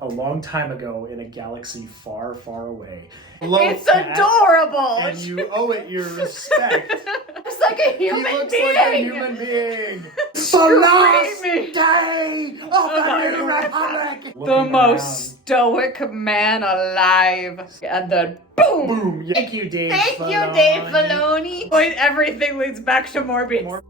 a long time ago in a galaxy far, far away. It's adorable! And you owe it your respect. It's like a human being! He looks like a human being! The last day of the New Republic! The most stoic man alive. And then boom! Boom! Thank you, Dave Thank Filoni. you, Dave Filoni! Wait, everything leads back to Morbius.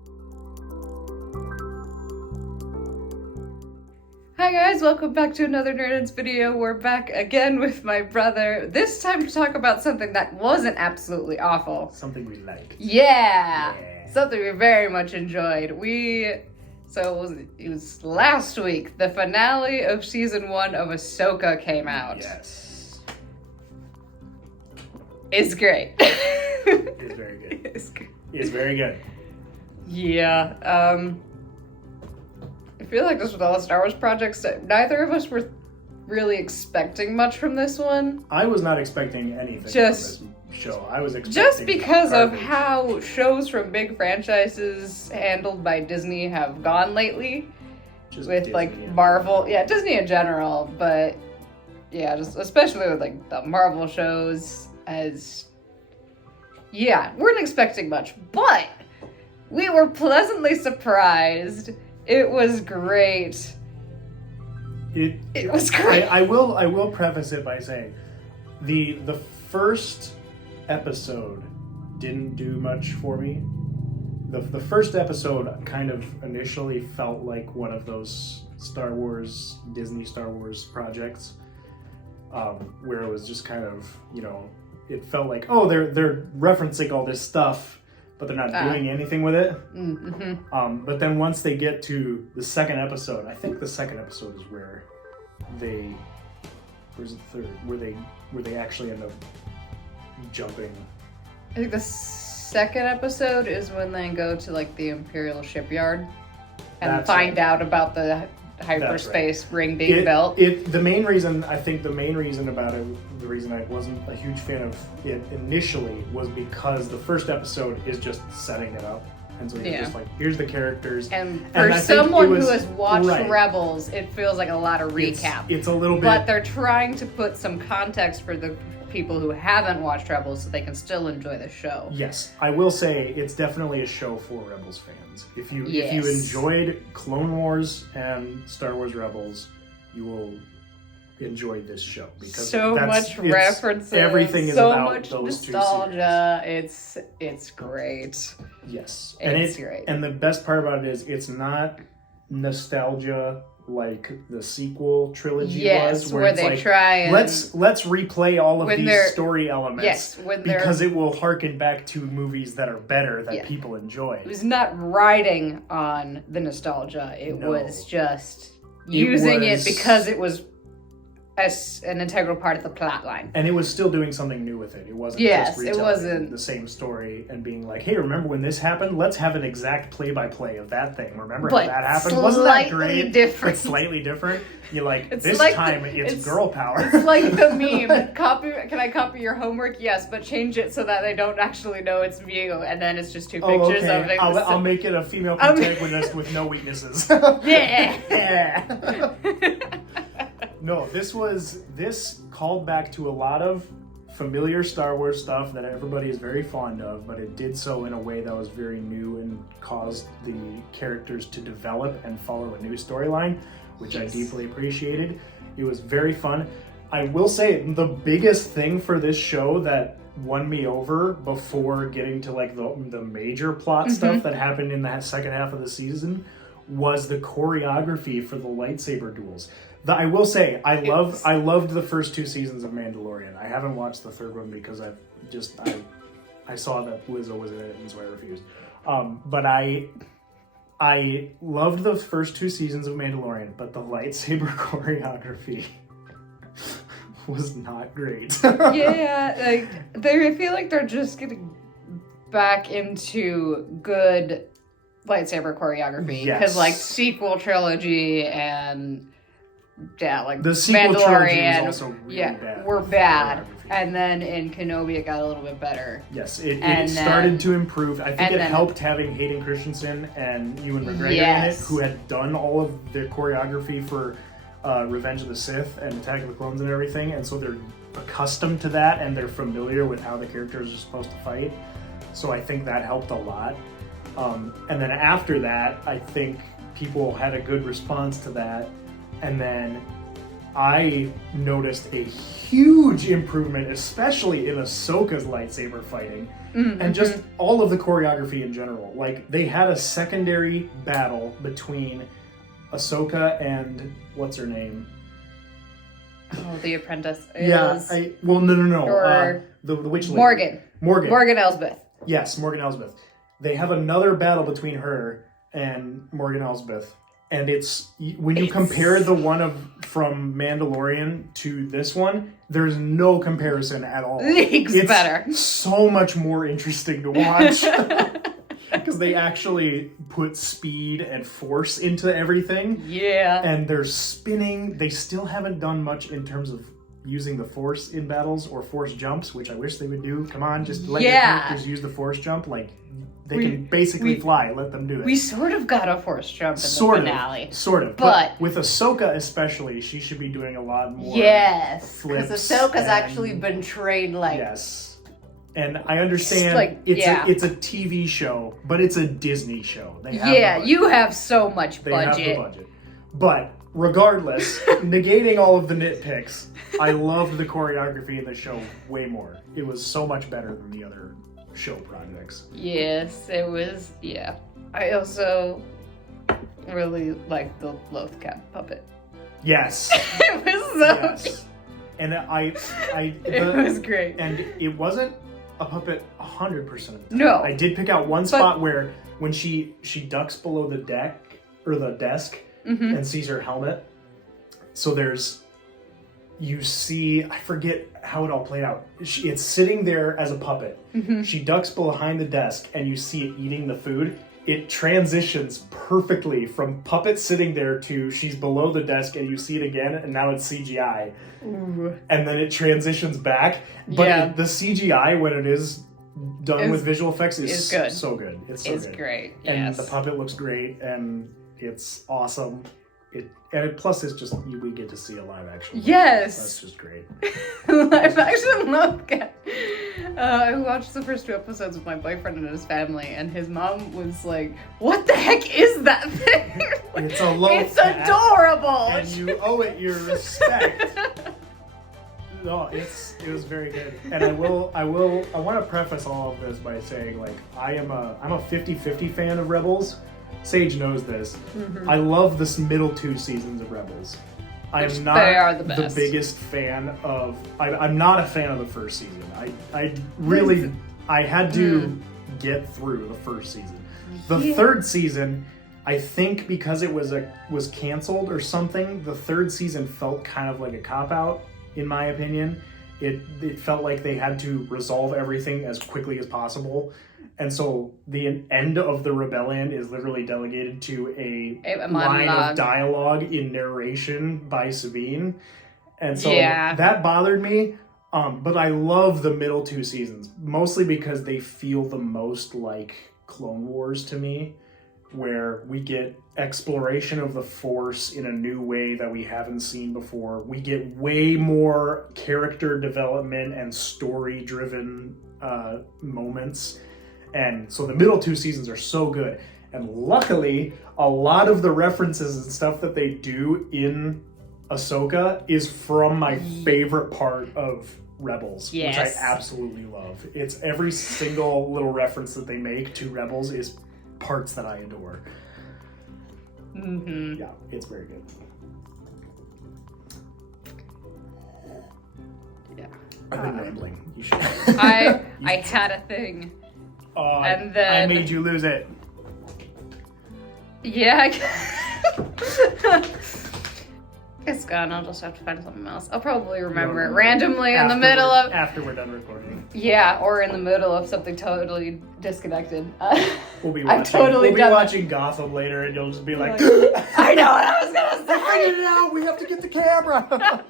Hi guys, welcome back to another Rants video. We're back again with my brother. This time to talk about something that wasn't absolutely awful. Something we liked. Yeah. Something we very much enjoyed. It was last week, the finale of season 1 of Ashoka came out. Yes. It's great. It's very good. It's good. It's very good. Yeah, I feel like this with all the Star Wars projects, neither of us were really expecting much from this one. I was not expecting anything from this show. I was expecting just because garbage. of how shows from big franchises handled by Disney have gone lately. Just with Disney like in Marvel, yeah, Disney in general, but yeah, just especially with like the Marvel shows weren't expecting much, but we were pleasantly surprised. It was great. It was great. I will preface it by saying the first episode didn't do much for me. The first episode kind of initially felt like one of those Disney Star Wars projects, where it was just kind of, it felt like, oh, they're referencing all this stuff, but they're not doing anything with it. Mm-hmm. But then once they get to the second episode, I think the second episode is where where's the third? Where they actually end up jumping. I think the second episode is when they go to like the Imperial shipyard and find out about the hyperspace ring being built. The main reason about it, the reason I wasn't a huge fan of it initially, was because the first episode is just setting it up. And so you're just like, here's the characters. And for someone who has watched Rebels, it feels like a lot of recap. It's a little bit... But they're trying to put some context for the people who haven't watched Rebels so they can still enjoy the show. Yes, I will say it's definitely a show for Rebels fans. If you enjoyed Clone Wars and Star Wars Rebels, you will enjoy this show because so much references, everything is so about much those nostalgia. It's great. Yes, it's great. And the best part about it is it's not nostalgia like the sequel trilogy was, where they try and let's replay all of these story elements, because it will harken back to movies that are better that people enjoy. It was not riding on the nostalgia. It was just using it because it was as an integral part of the plot line. And it was still doing something new with it. It wasn't just retelling the same story and being like, hey, remember when this happened? Let's have an exact play-by-play of that thing. Remember how that happened? Wasn't that great? Different. But slightly different. You're like, it's girl power. It's like the meme. Can I copy your homework? Yes, but change it so that they don't actually know it's you. And then it's just two pictures of it. I'll make it a female protagonist with no weaknesses. Yeah. No, this called back to a lot of familiar Star Wars stuff that everybody is very fond of, but it did so in a way that was very new and caused the characters to develop and follow a new storyline, which I deeply appreciated. It was very fun. I will say the biggest thing for this show that won me over before getting to like the major plot stuff that happened in that second half of the season was the choreography for the lightsaber duels. I will say, I loved the first 2 seasons of Mandalorian. I haven't watched the third one because I saw that Lizzo was in it, and so I refused. But I loved the first 2 seasons of Mandalorian, but the lightsaber choreography was not great. I feel like they're just getting back into good lightsaber choreography because like sequel trilogy and the sequel trilogy was also really bad. Were bad. And then in Kenobi it got a little bit better. Yes, it started to improve. I think it helped having Hayden Christensen and Ewan McGregor in it, who had done all of the choreography for Revenge of the Sith and Attack of the Clones and everything, and so they're accustomed to that and they're familiar with how the characters are supposed to fight. So I think that helped a lot. And then after that, I think people had a good response to that. And then I noticed a huge improvement, especially in Ahsoka's lightsaber fighting, and just all of the choreography in general. Like, they had a secondary battle between Ahsoka and what's her name? Oh, the apprentice. No. Or the witch lady. Morgan Elsbeth. Yes, Morgan Elsbeth. They have another battle between her and Morgan Elsbeth. And when you compare the one from Mandalorian to this one, there's no comparison at all. It's better. So much more interesting to watch. Because they actually put speed and force into everything. Yeah. And they're spinning. They still haven't done much in terms of using the force in battles or force jumps, which I wish they would do. Come on, just let your characters use the force jump. Like, they can basically fly. Let them do it. We sort of got a force jump in the finale. Sort of. But with Ahsoka especially, she should be doing a lot more. Yes. Because Ahsoka's actually been trained like... Yes. And I understand it's a TV show, but it's a Disney show. They have you have so much budget. They have the budget. But regardless, negating all of the nitpicks, I loved the choreography in the show way more. It was so much better than the other show projects. Yes, it was, I also really liked the Lothcat puppet. Yes. It was so And it was great. And it wasn't a puppet 100% of the time. No. I did pick out one spot where when she ducks below the deck or the desk and sees her helmet. So you see, I forget how it all played out. It's sitting there as a puppet. She ducks behind the desk and you see it eating the food. It transitions perfectly from puppet sitting there to she's below the desk and you see it again and now it's CGI. Ooh. And then it transitions back. But the CGI, when it is done with visual effects, is good. So good. It's so good. It's great, And the puppet looks great and it's awesome. Plus, it's just, we get to see a live action. Yes. That's just great. Live action Lothcat. I watched the first 2 episodes with my boyfriend and his family, and his mom was like, "What the heck is that thing?" It's a Lothcat. It's adorable. And you owe it your respect. No, it was very good. And I want to preface all of this by saying, like, I'm a 50-50 fan of Rebels. Sage knows this. I love this middle 2 seasons of Rebels. I am not the biggest fan of... I'm not a fan of the first season. I had to get through the first season. The third season, I think because it was canceled or something, the third season felt kind of like a cop-out, in my opinion. It felt like they had to resolve everything as quickly as possible. And so the end of the rebellion is literally delegated to a line of dialogue in narration by Sabine. And so that bothered me. But I love the middle 2 seasons, mostly because they feel the most like Clone Wars to me, where we get exploration of the Force in a new way that we haven't seen before. We get way more character development and story-driven moments. And so the middle 2 seasons are so good. And luckily, a lot of the references and stuff that they do in Ahsoka is from my favorite part of Rebels, which I absolutely love. It's every single little reference that they make to Rebels is parts that I adore. Yeah, it's very good. Yeah. I've been rambling. You should. I had a thing. And then I made you lose it. Yeah. It's gone. I'll just have to find something else. I'll probably remember it randomly in the middle of... After we're done recording. Yeah, or in the middle of something totally disconnected. We'll be watching Gotham later and you'll just be like... I know what I was going to say! Figured it out! We have to get the camera!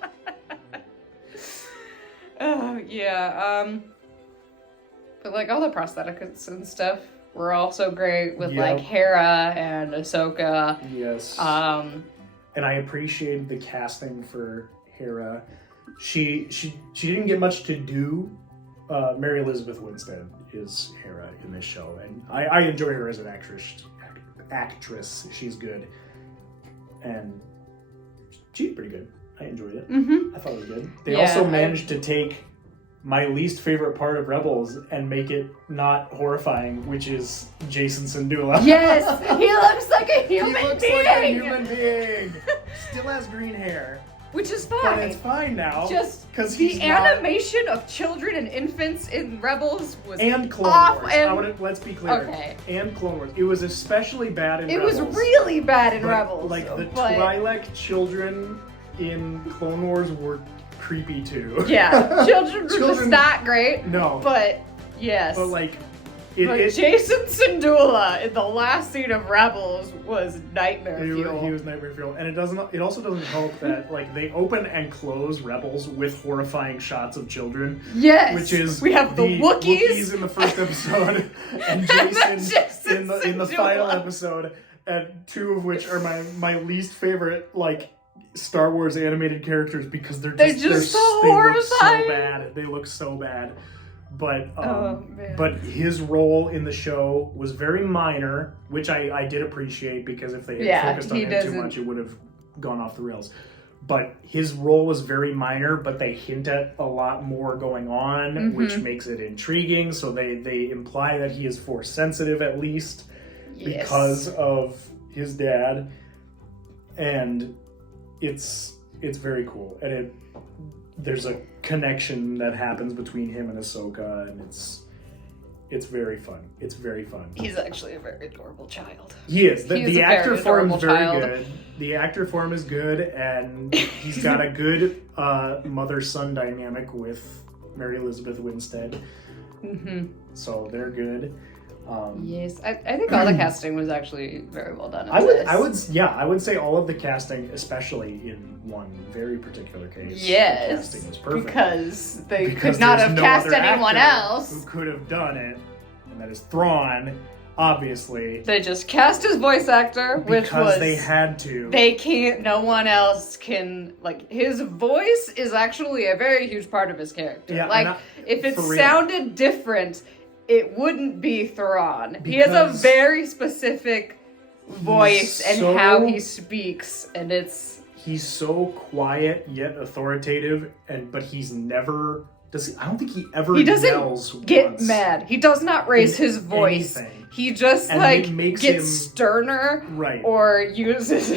Oh, yeah. But like all the prosthetics and stuff were also great with like Hera and Ahsoka. Yes. and I appreciated the casting for Hera. She didn't get much to do. Mary Elizabeth Winstead is Hera in this show, and I enjoy her as an actress. She's good, and she's pretty good. I enjoyed it. I thought it was good. They also managed to take my least favorite part of Rebels and make it not horrifying, which is Jason Syndulla. Yes, he looks like a human being. He looks like a human being. Still has green hair. Which is fine. But it's fine now. Just because the animation of children and infants in Rebels was and Clone off. Wars. And... Let's be clear. Okay. And Clone Wars. It was especially bad in Rebels. It was really bad in Rebels. Like the Twi'lek children in Clone Wars were creepy too. Yeah, children were just not great. No. But yes. But like. Jason Syndulla in the last scene of Rebels was nightmare fuel. He was nightmare fuel, and it also doesn't help that like they open and close Rebels with horrifying shots of children. Yes, which is we have the Wookiees in the first episode, and Jason in the final episode, and two of which are my least favorite like Star Wars animated characters because they're so horrifying. They look so bad. But his role in the show was very minor, which I did appreciate because if they had focused on him too much, it would have gone off the rails. But his role was very minor, but they hint at a lot more going on, which makes it intriguing. So they imply that he is Force sensitive at least because of his dad, and it's very cool. And there's a connection that happens between him and Ahsoka, and it's very fun. It's very fun. He's actually a very adorable child. He is. The actor form is very good. The actor form is good, and he's got a good mother-son dynamic with Mary Elizabeth Winstead. So they're good. Yes, I think all the casting was actually very well done. I would say all of the casting, especially in one very particular case, the casting was perfect because they could not have cast anyone else who could have done it, and that is Thrawn. Obviously, they just cast his voice actor, because they had to. They can't. No one else can. Like his voice is actually a very huge part of his character. Yeah, if it sounded different, it wouldn't be Thrawn. He has a very specific voice and how he speaks, and he's so quiet yet authoritative, but he's never I don't think he ever yells get once mad. He does not raise his voice. Anything. He just gets sterner, right? Or uses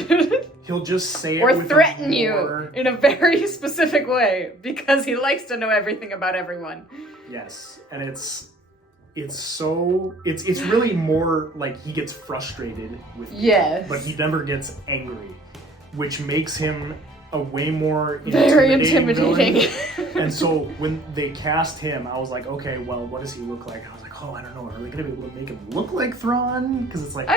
he'll just say it or threaten you in a very specific way because he likes to know everything about everyone. Yes, and it's really more like he gets frustrated with people, but he never gets angry, which makes him a way more intimidating. And so when they cast him, I was like, okay, well, what does he look like? I was like, I don't know. Are they going to be able to make him look like Thrawn? Because it's like,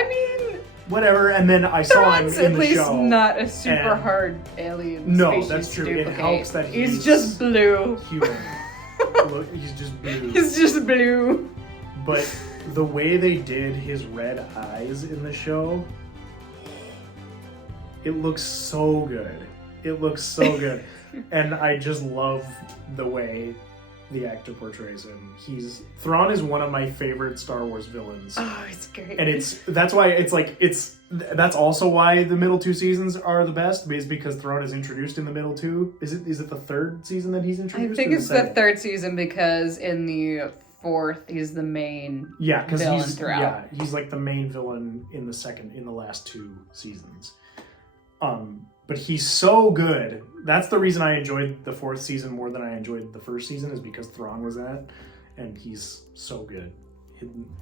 whatever. And then I saw him in the show. At least not a super hard alien. No, that's true. It helps that he's just blue. Human. He's just blue. He's just blue. But the way they did his red eyes in the show, it looks so good. It looks so good. And I just love the way the actor portrays him. Thrawn is one of my favorite Star Wars villains. Oh, it's great. And that's also why the middle two seasons are the best, is because Thrawn is introduced in the middle two. Is it the third season that he's introduced? I think it's the third season because in the fourth he's the main villain throughout. Yeah, he's like the main villain in the last two seasons. But he's so good. That's the reason I enjoyed the fourth season more than I enjoyed the first season, is because Thrawn was in it, and he's so good.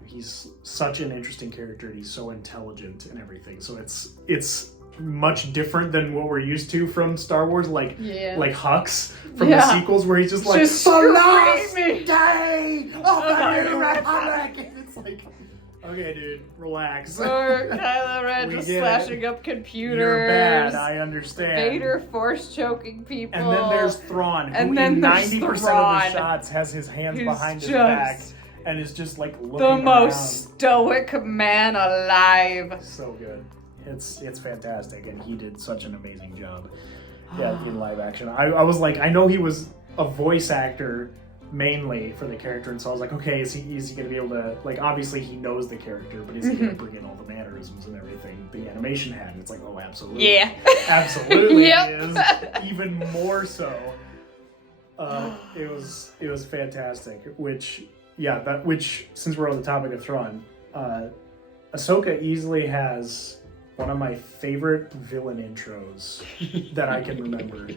He's such an interesting character, and he's so intelligent and everything. So it's much different than what we're used to from Star Wars, like Hux from the sequels, where he's just like, the last day of the New Republic. It's like, okay, dude, relax. Or Kylo Ren just slashing up computers. You're bad, I understand. Vader force choking people. And then there's Thrawn, who in 90% of the shots has his hands behind his back and is just like looking around. The most stoic man alive. So good. It's fantastic, and he did such an amazing job in live action. I was like, I know he was a voice actor mainly for the character, and so I was like, okay, is he going to be able to, like, obviously he knows the character, but is he going to bring in all the mannerisms and everything the animation had? And it's like, oh, absolutely. Yeah. Absolutely he is. Even more so. It was fantastic, which since we're on the topic of Thrawn, Ahsoka easily has one of my favorite villain intros that I can remember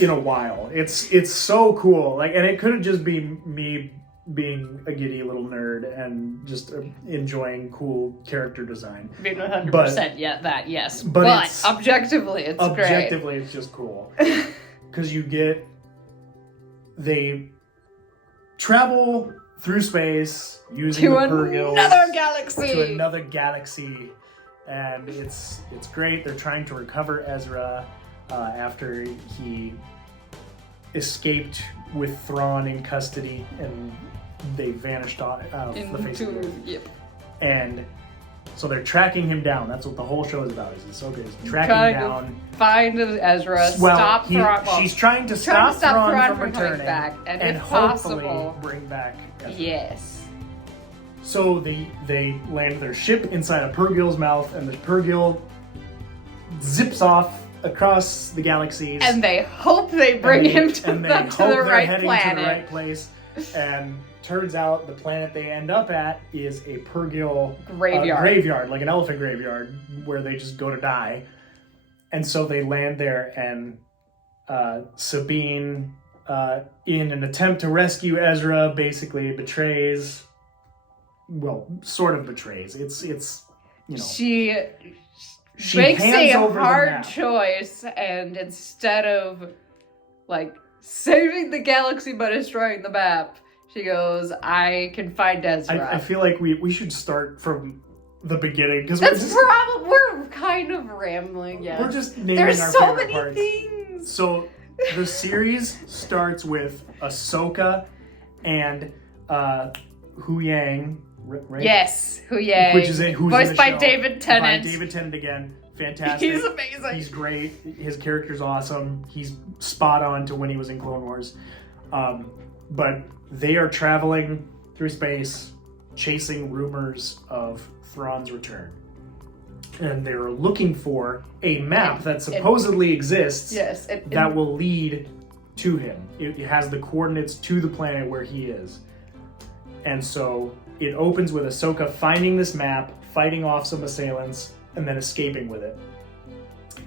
in a while. It's so cool. Like, and it could have just been me being a giddy little nerd and just enjoying cool character design. I mean, 100%, yes. But objectively, it's great. Objectively, it's just cool. Because they travel through space using the Purgils to another galaxy, and it's great. They're trying to recover Ezra after he escaped with Thrawn in custody, and they vanished out of the face of the earth. Yep. And so they're tracking him down. That's what the whole show is about. Is Ahsoka is tracking down, find Ezra, stop Thrawn. She's trying to stop Thrawn from returning, back, and if hopefully possible, bring back Ezra. Yes. So they land their ship inside a Purgil's mouth, and the Purgil zips off across the galaxies. And they hope they bring him to the right planet. To the right place. And turns out the planet they end up at is a Purgil graveyard, like an elephant graveyard, where they just go to die. And so they land there, and Sabine, in an attempt to rescue Ezra, basically betrays. Well, sort of betrays. It's you know. She makes a hard choice, and instead of like saving the galaxy by destroying the map, she goes, I can find Ezra. I feel like we should start from the beginning, because we're kind of rambling. Yeah, we're just naming There's our so favorite many parts. things. So the series starts with Ahsoka and Hu Yang. Right? Yes, Hu Yang. Who's voiced by David Tennant. By David Tennant again. Fantastic. He's amazing. He's great. His character's awesome. He's spot on to when he was in Clone Wars. But they are traveling through space, chasing rumors of Thrawn's return. And they're looking for a map that supposedly exists that will lead to him. It has the coordinates to the planet where he is. And so it opens with Ahsoka finding this map, fighting off some assailants, and then escaping with it.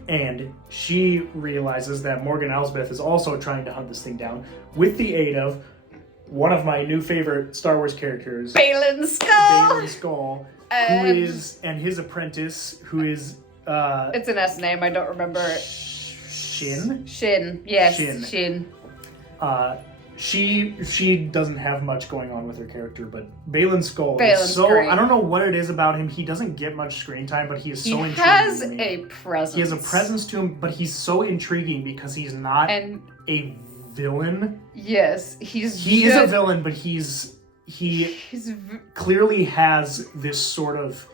And she realizes that Morgan Elsbeth is also trying to hunt this thing down with the aid of one of my new favorite Star Wars characters, Baylan Skoll, and his apprentice, who is it's an S name, I don't remember. Shin? Yes, Shin. Shin. She doesn't have much going on with her character, but Baylan Skoll is so great. I don't know what it is about him. He doesn't get much screen time, but he is so intriguing. He has a presence. He has a presence to him, but he's so intriguing because he's not a villain. Yes, he is a villain, but he clearly has this sort of,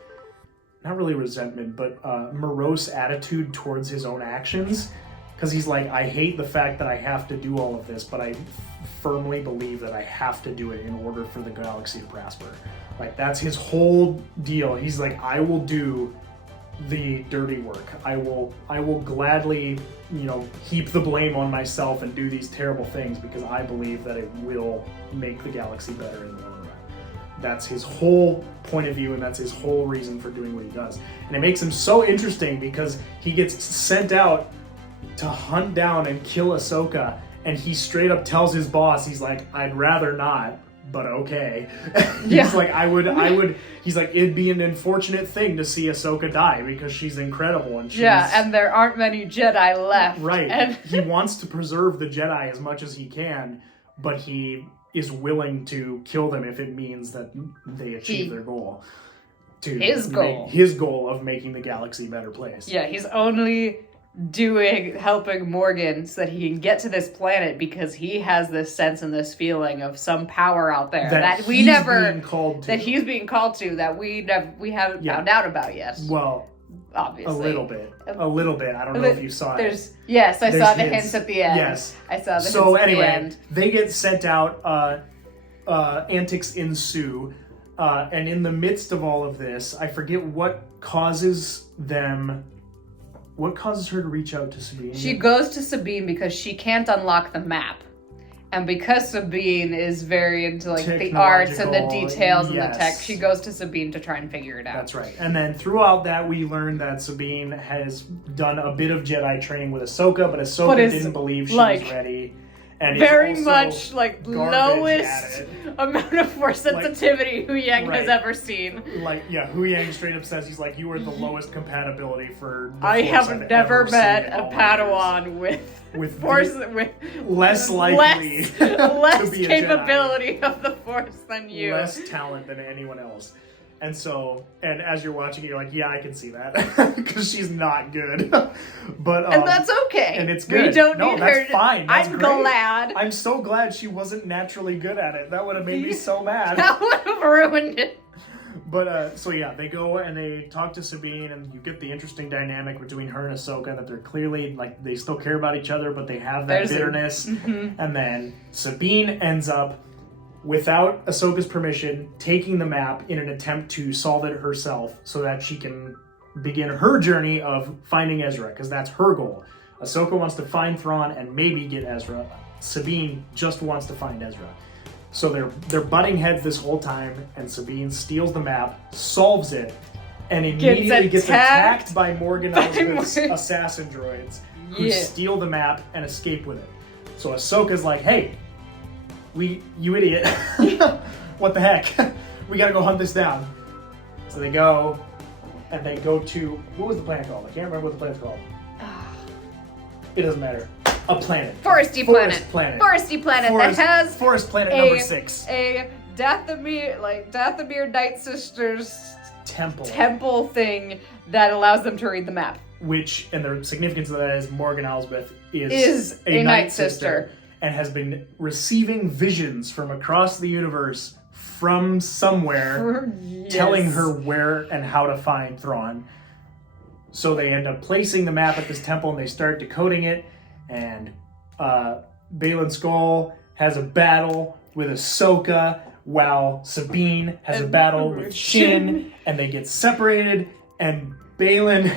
not really resentment, but morose attitude towards his own actions. Because he's like, I hate the fact that I have to do all of this, but I firmly believe that I have to do it in order for the galaxy to prosper. Like, that's his whole deal. He's like, I will do the dirty work. I will gladly, heap the blame on myself and do these terrible things because I believe that it will make the galaxy better in the long run. That's his whole point of view, and that's his whole reason for doing what he does. And it makes him so interesting because he gets sent out to hunt down and kill Ahsoka, and he straight up tells his boss, he's like, I'd rather not, but okay. He's like, I would, he's like, it'd be an unfortunate thing to see Ahsoka die because she's incredible and and there aren't many Jedi left. Right. And he wants to preserve the Jedi as much as he can, but he is willing to kill them if it means that they achieve their goal. His goal of making the galaxy a better place. Yeah, he's only helping Morgan so that he can get to this planet because he has this sense and this feeling of some power out there that he's being called to that we haven't found out about yet. Well, obviously. A little bit. I don't know if you saw it. Yes, I saw the hints at the end. Yes. I saw the hints at the end. They get sent out, antics ensue, and in the midst of all of this, I forget what causes her to reach out to Sabine. She goes to Sabine because she can't unlock the map. And because Sabine is very into like the arts and the details and the tech, she goes to Sabine to try and figure it out. That's right. And then throughout that, we learn that Sabine has done a bit of Jedi training with Ahsoka, but Ahsoka didn't believe she was ready. And very much like lowest amount of force sensitivity Hu Yang has ever seen. Hu Yang straight up says he's like, you are the lowest compatibility for the I have never met a Padawan with force with less likely less to be capability of the force than you. Less talent than anyone else. And so, and as you're watching it, you're like, yeah, I can see that. Because she's not good. But and that's okay. And it's good. We don't need that's her. Fine. That's I'm great. glad. I'm so glad she wasn't naturally good at it. That would have made me so mad. That would have ruined it. But, they go and they talk to Sabine, and you get the interesting dynamic between her and Ahsoka, that they're clearly, they still care about each other, but they have that bitterness. And then Sabine ends up, without Ahsoka's permission, taking the map in an attempt to solve it herself so that she can begin her journey of finding Ezra, because that's her goal. Ahsoka wants to find Thrawn and maybe get Ezra. Sabine just wants to find Ezra. So they're butting heads this whole time, and Sabine steals the map, solves it, and immediately gets attacked by Morgan Elsbeth's assassin droids, who steal the map and escape with it. So Ahsoka's like, hey, you idiot. What the heck? We gotta go hunt this down. So they go, and they go to, what was the planet called? I can't remember what the planet's called. It doesn't matter. A planet. Foresty planet. That has Forest planet number 6. A Dathomir Night Sisters temple thing that allows them to read the map. Which, and the significance of that is Morgan Elsbeth is a Night Sister. And has been receiving visions from across the universe from somewhere, telling her where and how to find Thrawn. So they end up placing the map at this temple, and they start decoding it, and Baylan Skoll has a battle with Ahsoka, while Sabine has a battle with Shin, and they get separated, and Baylan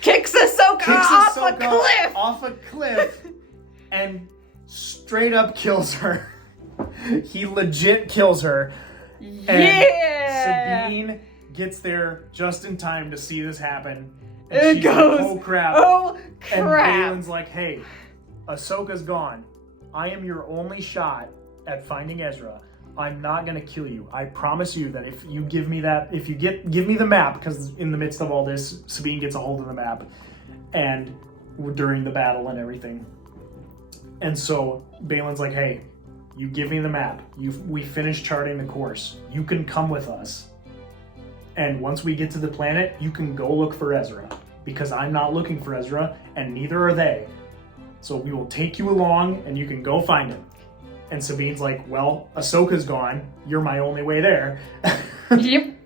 kicks Ahsoka off a cliff. And straight up kills her. He legit kills her. And Sabine gets there just in time to see this happen. And she's like, oh crap. And Baylan's like, hey, Ahsoka's gone. I am your only shot at finding Ezra. I'm not gonna kill you. I promise you that if you give me give me the map, because in the midst of all this, Sabine gets a hold of the map, and during the battle and everything. And so Baylan's like, hey, you give me the map. We finished charting the course. You can come with us. And once we get to the planet, you can go look for Ezra. Because I'm not looking for Ezra, and neither are they. So we will take you along, and you can go find him. And Sabine's like, well, Ahsoka's gone. You're my only way there. Yep.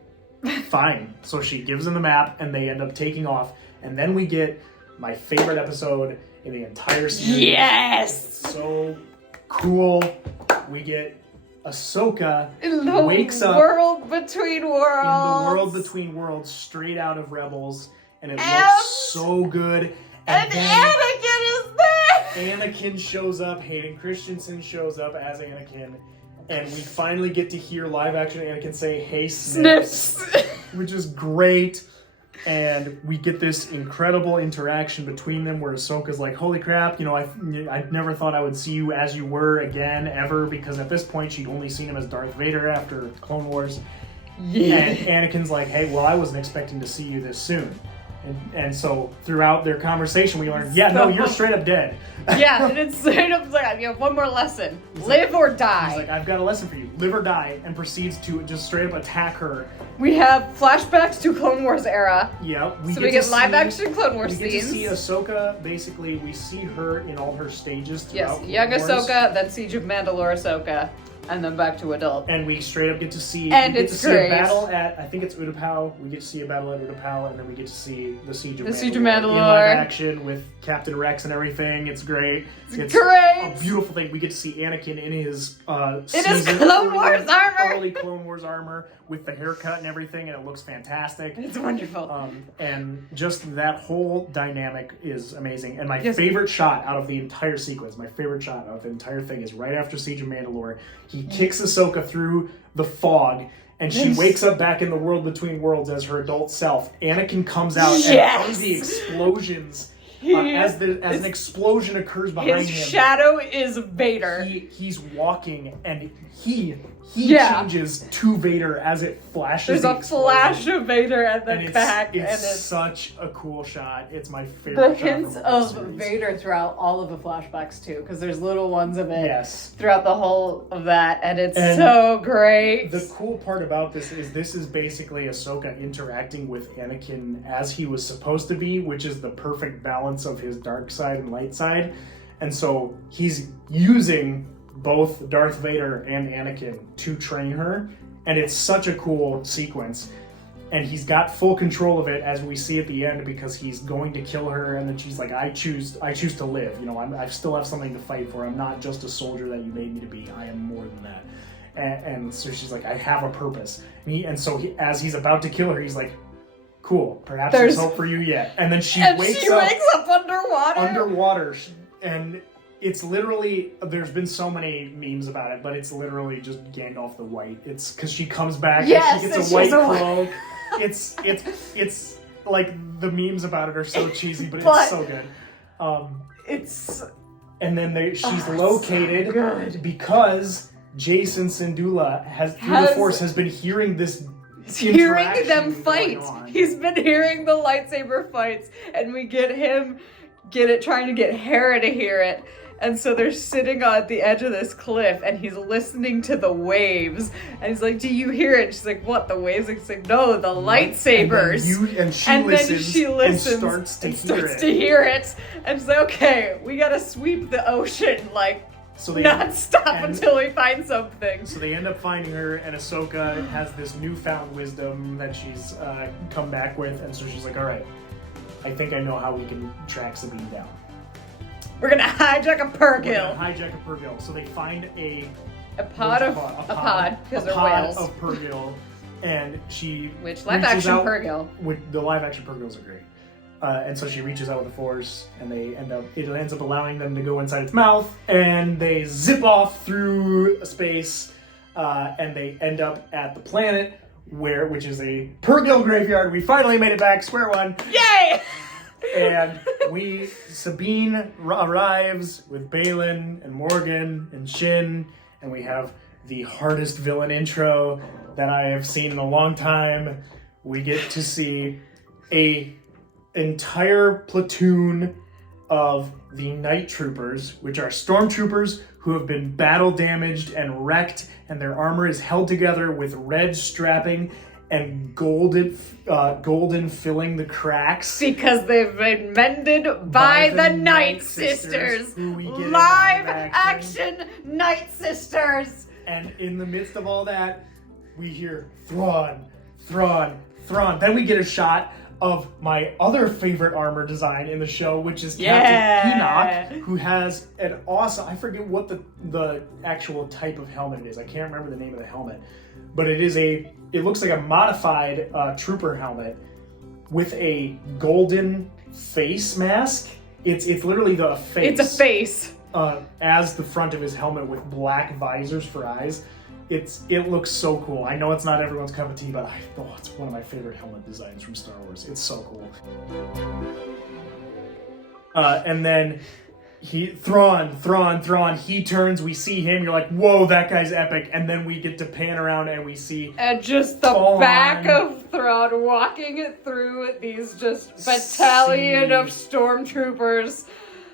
Fine. So she gives him the map, and they end up taking off. And then we get my favorite episode in the entire series. Yes! It's so cool. We get Ahsoka wakes up world between worlds. In the world between worlds, straight out of Rebels, and it looks so good. And then Anakin is there. Anakin shows up. Hayden Christensen shows up as Anakin, and we finally get to hear live action Anakin say, "Hey, Snips," which is great. And we get this incredible interaction between them where Ahsoka's like, holy crap, I never thought I would see you as you were again, ever, because at this point she'd only seen him as Darth Vader after Clone Wars. Yeah. And Anakin's like, hey, well, I wasn't expecting to see you this soon. And so throughout their conversation, we learned, you're straight up dead. Yeah, and it's straight up like, you have one more lesson. Live or die. He's like, I've got a lesson for you. Live or die, and proceeds to just straight up attack her. We have flashbacks to Clone Wars era. Yeah. We get live action Clone Wars scenes. We get to see Ahsoka, basically, we see her in all her stages throughout young Clone Wars. Ahsoka, then Siege of Mandalore Ahsoka. And then back to adult. And we straight up get to see a battle at, I think it's Utapau. We get to see a battle at Utapau, and then we get to see the Siege of Mandalore. In live action with Captain Rex and everything. It's great. It's great. A beautiful thing. We get to see Anakin in his Clone Wars armor. Early Clone Wars armor with the haircut and everything, and it looks fantastic. It's wonderful. And just that whole dynamic is amazing. And my favorite shot out of the entire sequence, my favorite shot out of the entire thing is right after Siege of Mandalore. He kicks Ahsoka through the fog, and she wakes up back in the world between worlds as her adult self. Anakin comes out, and from the explosions, as an explosion occurs behind him. His shadow is Vader. He's walking, and he changes to Vader as it flashes. There's a flash of Vader and then back. It's such a cool shot. It's my favorite. The hints of Vader throughout all of the flashbacks too, because there's little ones of it throughout the whole of that, and it's so great. The cool part about this is basically Ahsoka interacting with Anakin as he was supposed to be, which is the perfect balance of his dark side and light side. And so he's using both Darth Vader and Anakin to train her, and it's such a cool sequence. And he's got full control of it, as we see at the end, because he's going to kill her, and then she's like, I choose to live. You know, I still have something to fight for. I'm not just a soldier that you made me to be. I am more than that. And so she's like, I have a purpose. And so as he's about to kill her, he's like, cool, perhaps there's hope for you yet. And then she wakes up underwater, and it's literally, there's been so many memes about it, but it's literally just Gandalf the White. It's because she comes back and she gets a white cloak. It's like, the memes about it are so cheesy, but it's so good. And then she's located because Jason Syndulla through the Force has been hearing this. Hearing them fight. He's been hearing the lightsaber fights, and we get him trying to get Hera to hear it. And so they're sitting on the edge of this cliff, and he's listening to the waves. And he's like, do you hear it? She's like, what, the waves? And he's like, no, the lightsabers. And she listens and starts to hear it. And she's like, okay, we gotta sweep the ocean, not stop until we find something. So they end up finding her, and Ahsoka has this newfound wisdom that she's come back with. And so she's like, all right, I think I know how we can track Sabine down. We're gonna hijack a Purrgil. So they find a pod, because they're whales. Of Purrgil, and which live action Purrgil. The live action Purrgils are great. And so she reaches out with the Force, and it ends up allowing them to go inside its mouth, and they zip off through space, and they end up at the planet, which is a Purrgil graveyard. We finally made it back, square one. Yay! And Sabine arrives with Baylan and Morgan and Shin, and we have the hardest villain intro that I have seen in a long time. We get to see a entire platoon of the Night Troopers, which are stormtroopers who have been battle damaged and wrecked, and their armor is held together with red strapping and golden filling the cracks. Because they've been mended by the Night Sisters. Live action Night Sisters. And in the midst of all that, we hear Thrawn, Thrawn, Thrawn. Then we get a shot of my other favorite armor design in the show, which is Captain Enoch, who has an awesome, I forget what the actual type of helmet it is. I can't remember the name of the helmet. But it looks like a modified trooper helmet with a golden face mask. It's literally the face. It's a face. As the front of his helmet with black visors for eyes. It looks so cool. I know it's not everyone's cup of tea, but it's one of my favorite helmet designs from Star Wars. It's so cool. And then Thrawn, he turns, we see him, you're like, whoa, that guy's epic, and then we get to pan around and we see... And just the back of Thrawn walking it through these just battalion of stormtroopers.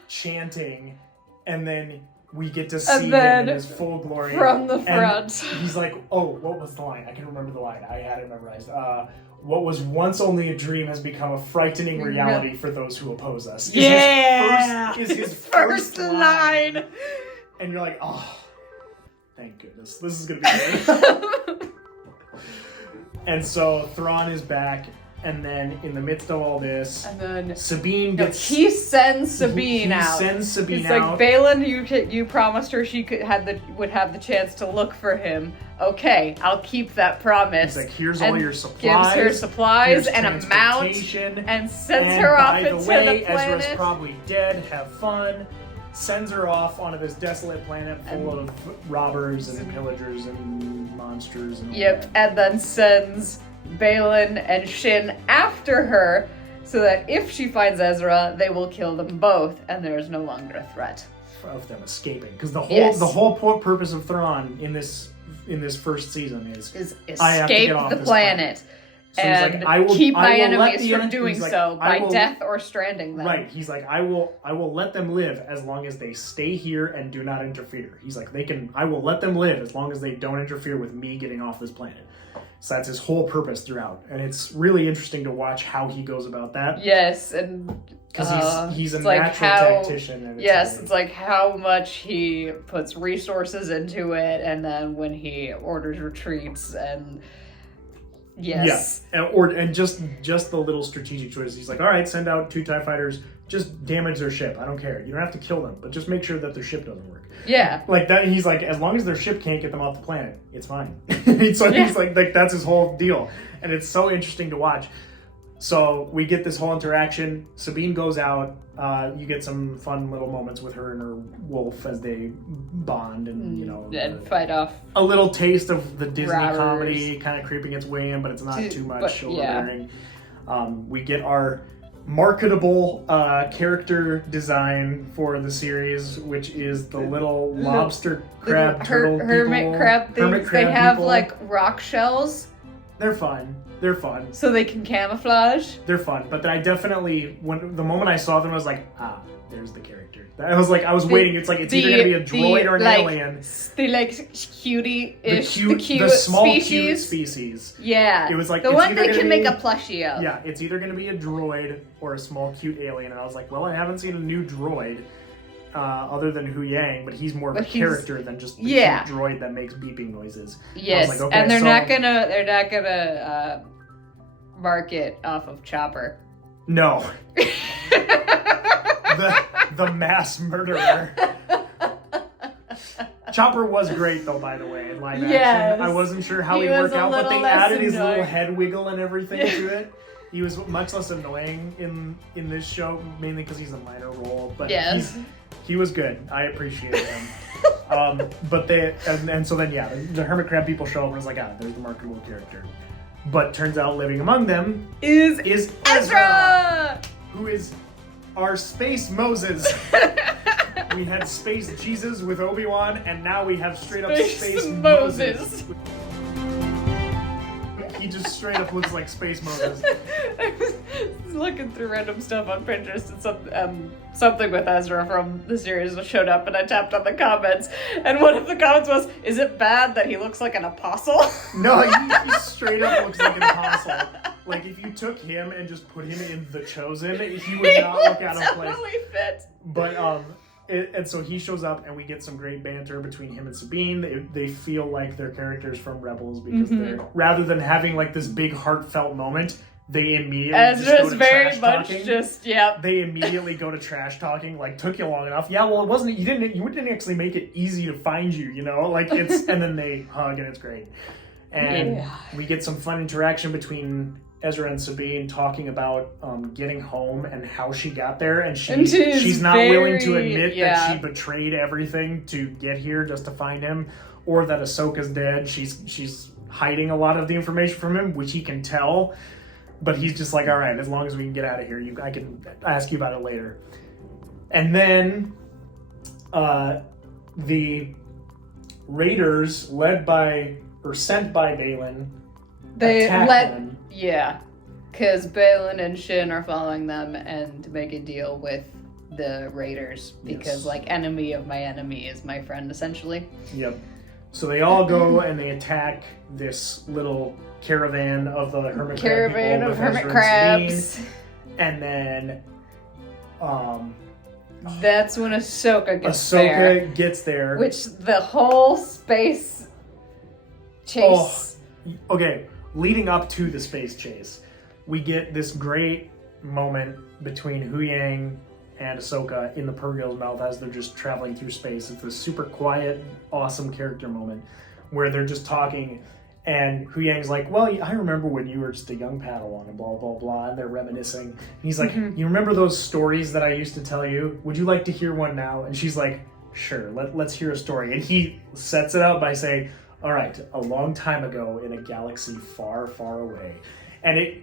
Chanting, and then we get to see him in his full glory. From the front. He's like, oh, what was the line? I can remember the line. I had it memorized. What was once only a dream has become a frightening reality for those who oppose us. Is his first line. And you're like, oh, thank goodness. This is going to be great. And so Thrawn is back, and then in the midst of all this, and then Sabine gets... he sends Sabine out. He's like, Baylan, you promised her she would have the chance to look for him. Okay, I'll keep that promise. He's like, here's all your supplies. Gives her supplies and a mount, and sends her off into the planet. Ezra's probably dead. Have fun. Sends her off onto this desolate planet full of robbers and pillagers and monsters. And and then sends Baylan and Shin after her, so that if she finds Ezra, they will kill them both, and there is no longer a threat of them escaping. Because the whole purpose of Thrawn in this first season is escape the planet. So and keep my enemies from doing so by death or stranding them. Right. He's like, I will let them live as long as they stay here and do not interfere. He's like, I will let them live as long as they don't interfere with me getting off this planet. So that's his whole purpose throughout. And it's really interesting to watch how he goes about that. Yes, and because he's a natural tactician. And it's like how much he puts resources into it, and then when he orders retreats and... Yes. Yeah, and just the little strategic choices. He's like, all right, send out 2 TIE fighters, just damage their ship. I don't care. You don't have to kill them, but just make sure that their ship doesn't work. Yeah. Like that. He's like, as long as their ship can't get them off the planet, it's fine. He's like, that's his whole deal, and it's so interesting to watch. So we get this whole interaction. Sabine goes out. You get some fun little moments with her and her wolf as they bond and fight off. A little taste of the Disney comedy kind of creeping its way in, but it's not too much overbearing. We get our marketable character design for the series, which is the little lobster crab turtle hermit crab things. They have like rock shells. They're fun. So they can camouflage? They're fun, but I definitely, the moment I saw them, I was like, there's the character. I was waiting. It's like, it's either going to be a droid or an alien. The cutie-ish, the small cute species. Yeah. It was like, the one they can make a plushie of. Yeah, it's either going to be a droid or a small cute alien, and I was like, well, I haven't seen a new droid. Other than Hu Yang, but he's more of a character than just the cute droid that makes beeping noises. Yes, like, okay, and they're not gonna mark it off of Chopper. No, the mass murderer. Chopper was great though, by the way, in live action. I wasn't sure how he'd work out, but they added his little head wiggle and everything to it. He was much less annoying in this show, mainly because he's a minor role, but he was good. I appreciated him. So then the hermit crab people show up and it's like, there's the marketable character. But turns out living among them is Ezra, who is our space Moses. We had space Jesus with Obi-Wan, and now we have straight up space Moses. He just straight up looks like Space Moses. I was looking through random stuff on Pinterest and something with Ezra from the series showed up, and I tapped on the comments, and one of the comments was, "Is it bad that he looks like an apostle?" No, he straight up looks like an apostle. Like, if you took him and just put him in The Chosen, he would not look out of place. Totally fit. But and so he shows up, and we get some great banter between him and Sabine. They feel like they're characters from Rebels because they're, rather than having like this big heartfelt moment, they immediately Ezra's very much just They immediately go to trash talking. Like, took you long enough. Yeah, well, it wasn't. You didn't actually make it easy to find you. You know, like it's. And then they hug, and it's great. And we get some fun interaction between Ezra and Sabine talking about getting home and how she got there, and she's not willing to admit that she betrayed everything to get here just to find him, or that Ahsoka's dead. She's hiding a lot of the information from him, which he can tell, but he's just like, all right, as long as we can get out of here, I can ask you about it later. And then the raiders sent by Balin attack them. Yeah, because Balin and Shin are following them and make a deal with the raiders because enemy of my enemy is my friend, essentially. Yep. So they all go and they attack this little caravan of the hermit crabs. And then that's when Ashoka gets there. Which the whole space chase. Oh, okay, leading up to the space chase, we get this great moment between Hu Yang and Ashoka in the Purgil's mouth as they're just traveling through space. It's this super quiet, awesome character moment where they're just talking, and Hu Yang's like, well, I remember when you were just a young Padawan and blah, blah, blah, and they're reminiscing. And he's like, you remember those stories that I used to tell you? Would you like to hear one now? And she's like, sure, let's hear a story. And he sets it out by saying, all right, a long time ago in a galaxy far, far away. And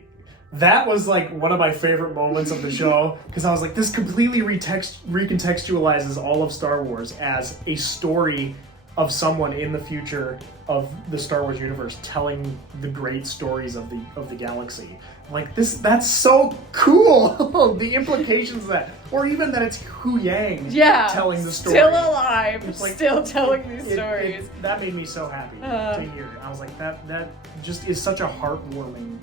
that was one of my favorite moments of the show, because I was like, this completely recontextualizes all of Star Wars as a story of someone in the future of the Star Wars universe telling the great stories of the galaxy. That's so cool. The implications of that, or even that it's Hu Yang telling the story. Still alive, still telling these stories. That made me so happy to hear. I was like, that just is such a heartwarming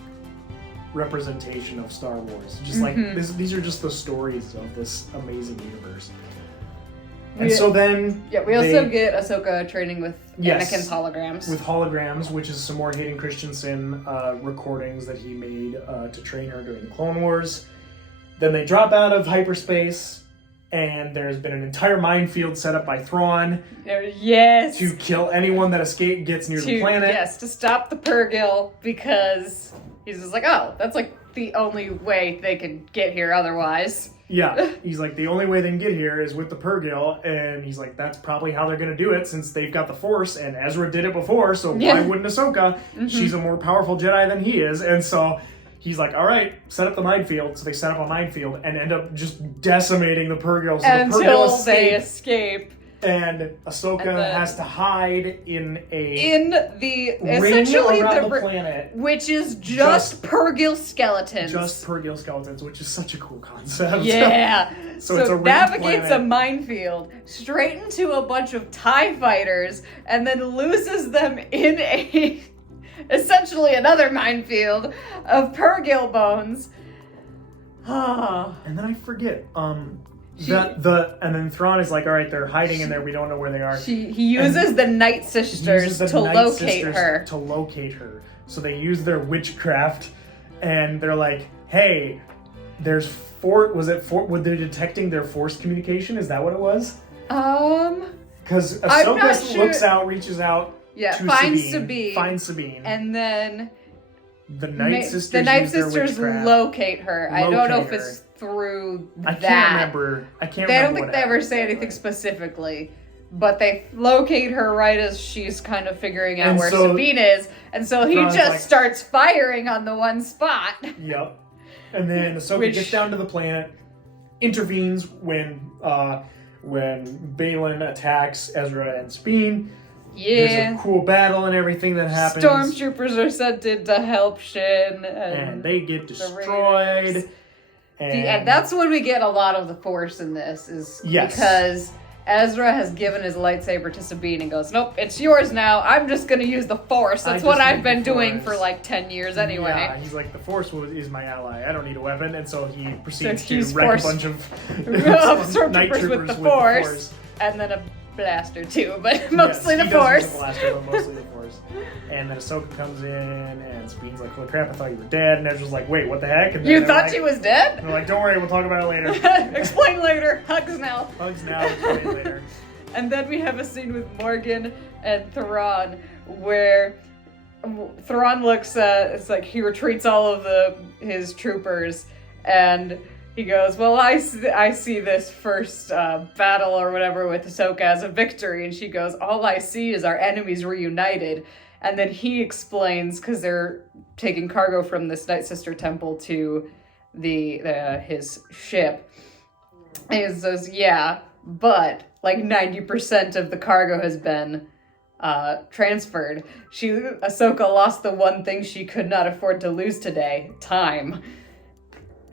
representation of Star Wars. Just these are just the stories of this amazing universe. And so then... Yeah, we also get Ahsoka training with Anakin's holograms. With holograms, which is some more Hayden Christensen recordings that he made to train her during the Clone Wars. Then they drop out of hyperspace, and there's been an entire minefield set up by Thrawn. Yes! To kill anyone that gets near the planet. Yes, to stop the Purgil, because he's just like, oh, that's the only way they can get here otherwise. Yeah, he's like, the only way they can get here is with the Purgil, and he's like, that's probably how they're going to do it since they've got the Force, and Ezra did it before, so why wouldn't Ahsoka? She's a more powerful Jedi than he is, and so he's like, all right, set up the minefield. So they set up a minefield and end up just decimating the Purgil. So until they escape. And Ahsoka has to hide in the ring around the planet, which is just Purgil skeletons. Just Purgil skeletons, which is such a cool concept. Yeah. So it's a navigates a minefield straight into a bunch of TIE fighters, and then loses them in essentially another minefield of Purgil bones. And then I forget. And then Thrawn is like, all right, they're hiding in there. We don't know where they are. He uses the Night Sisters to locate her. To locate her. So they use their witchcraft, and they're like, hey, there's were they detecting their Force communication? Is that what it was? Because Ahsoka reaches out to finds Sabine. And then the Night Sisters locate her. I don't know if it's through that. I can't remember. I don't think they ever say anything specifically, but they locate her right as she's kind of figuring out where Sabine is, and so he just starts firing on the one spot. Yep. And then Ahsoka gets down to the planet, intervenes when Balin attacks Ezra and Sabine. Yeah. There's a cool battle and everything that happens. Stormtroopers are sent in to help Shin. And they get destroyed. And that's when we get a lot of the Force in this, because Ezra has given his lightsaber to Sabine and goes, nope, it's yours now. I'm just going to use the Force. That's what I've been doing for 10 years anyway. Yeah, he's like, the Force is my ally. I don't need a weapon. And so he proceeds to wreck a bunch of stormtroopers with the Force. And then a blaster too, but mostly the Force. Blaster, but mostly the Force. And then Ahsoka comes in, and Sabine's like, holy crap, I thought you were dead. And Ezra's like, wait, what the heck? And you thought she was dead? And they're like, don't worry, we'll talk about it later. Explain later. Hugs now. Explain later. And then we have a scene with Morgan and Thrawn, where Thrawn looks at, it's like he retreats all of his troopers, and he goes, well, I see this first battle or whatever with Ahsoka as a victory. And she goes, all I see is our enemies reunited. And then he explains, because they're taking cargo from this Night Sister temple to his ship. And he says, yeah, but like 90% of the cargo has been transferred. Ahsoka lost the one thing she could not afford to lose today: time.